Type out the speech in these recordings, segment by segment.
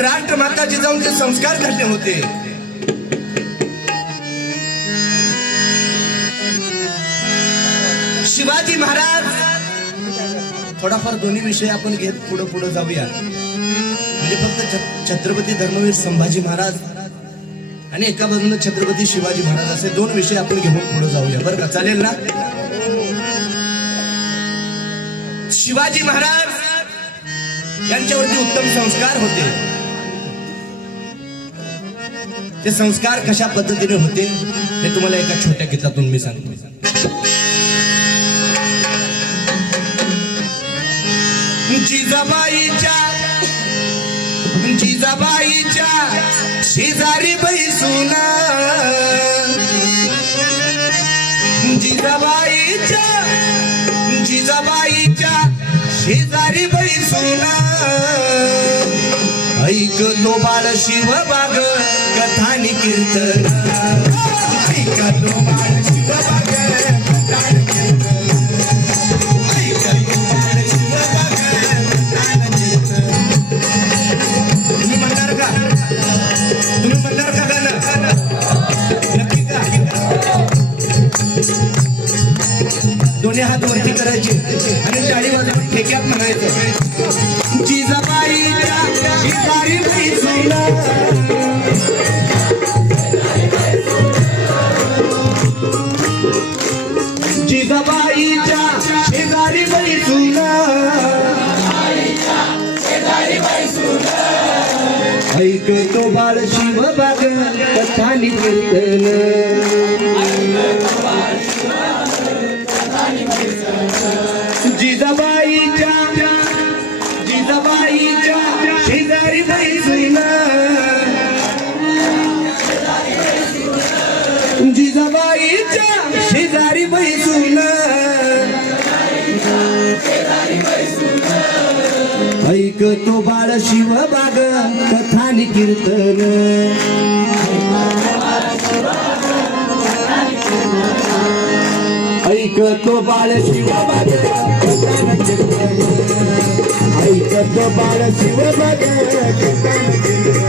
राष्ट्रमाता जिजाऊंचे संस्कार घडले होते. शिवाजी महाराज थोडाफार दोन्ही विषय आपण घेत पुढे पुढे जाऊया. म्हणजे फक्त छत्रपती धर्मवीर संभाजी महाराज आणि एका बाजूने छत्रपती शिवाजी महाराज असे दोन विषय आपण घेऊन पुढे जाऊया. बरं का? चालेल ना? शिवाजी महाराज यांच्यावरती उत्तम संस्कार होते. ते संस्कार कशा पद्धतीने होते हे तुम्हाला एका छोट्या गीतातून मी सांगतो. जिजाबाईच्या जिजाबाईच्या शेजारी बैसून जिजाबाईच्या जिजाबाईच्या शेजारी बैसून तो बाळ शिव बाग कथा नि कीर्तन तो बाळ शिव बाग कथा नि कीर्तन दोन्ही हात वरती करायचे आणि टाळी वाजवून ठेक्यात म्हणायचं. ऐकतो बाळ शिव बाग कथा नि जिजाबाईच्या जिजाबाईच्या शेजारी बैसून जिजाबाईच्या शेजारी बैसून ऐकतो बाळ शिव बाग कथा नि कीर्तन. ऐकतो बाळ शिव बाग कथा नि ऐकतो बाळ शिव बाग कथा नि कीर्तन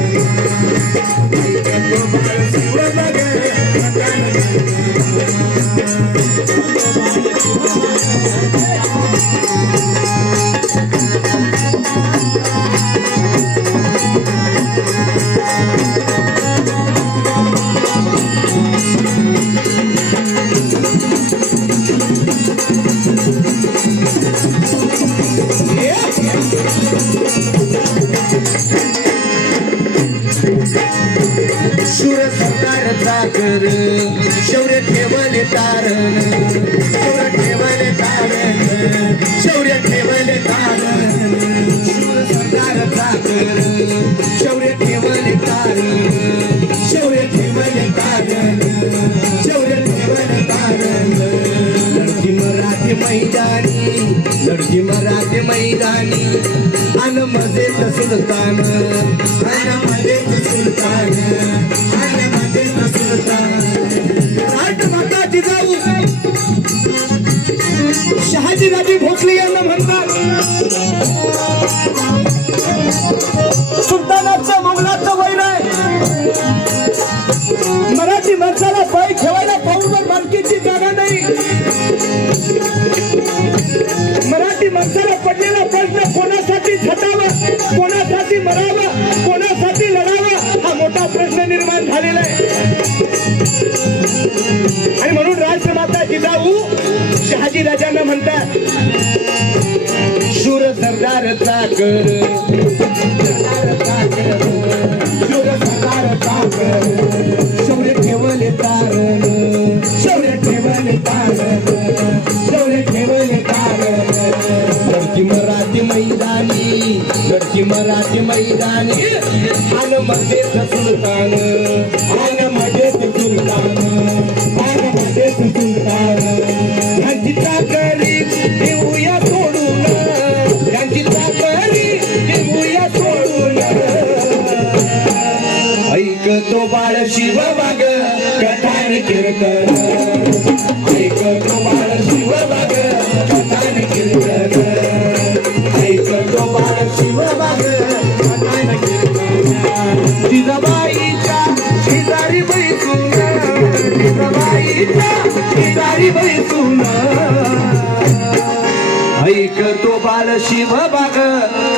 ऐकतो बाळ शिव बाग साखर शौर्य ठेवले तारण शौर्य ठेवले तारण शौर्य ठेवले तारण शूर सरकार शौर्य ठेवले तारण शौर्य ठेवले तारण शौर्य ठेवले तारण। लढती मराठी मैदानी लढती मराठी मैदानी अन मजेत सुलतान मराठी माणसाला पाय ठेवायला पाऊलवर मालकीची जागा नाही. मराठी माणसाला पडलेला प्रश्न कोणासाठी झटावा कोणासाठी मरावा कोणासाठी लढावा? हा मोठा प्रश्न निर्माण झालेला आहे. आणि म्हणून राष्ट्रमाता जिजाऊ शहाजी राजांना म्हणतात शूर सरदार चाकर शिव बाग कथान कीर्तन. ऐक तो शिव बाग कथान कीर्तन. ऐक शिव बाग कथान कीर्तन. बैसून बैसून. ऐक शिव बाग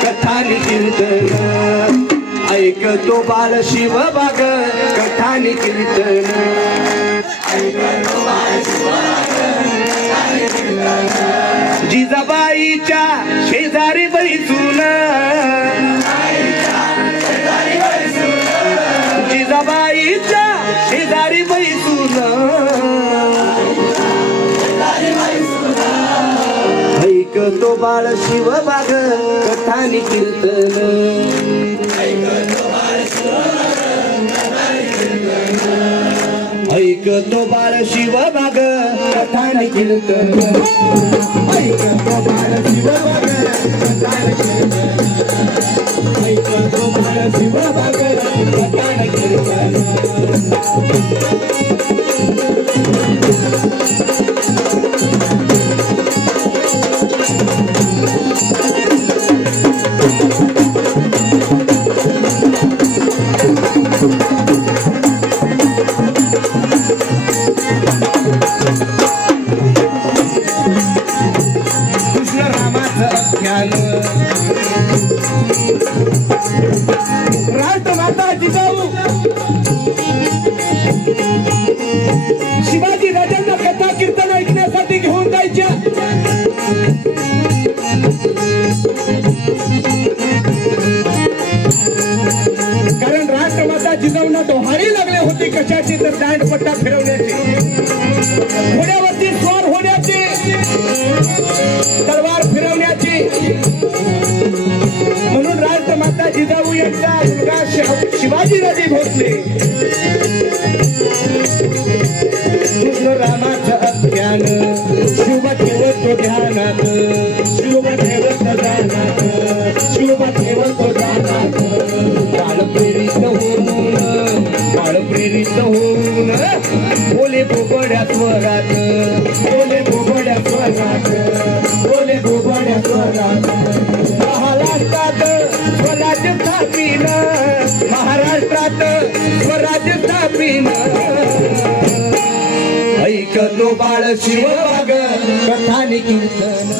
कथान कीर्तन. ऐकतो बाल शिव बाग कथानी कीर्तन. जिजाबाईच्या शेजारी बैसून. जिजाबाईच्या शेजारी बैसून. बाळ शिव बाग कथानी कीर्तन. ऐक तो बाळ शिव बाग कथानी कीर्तन. ऐक तो बाळ शिव बाग कथानी कीर्तन. ऐक तो बाळ शिव बाग Me. कीर्तन.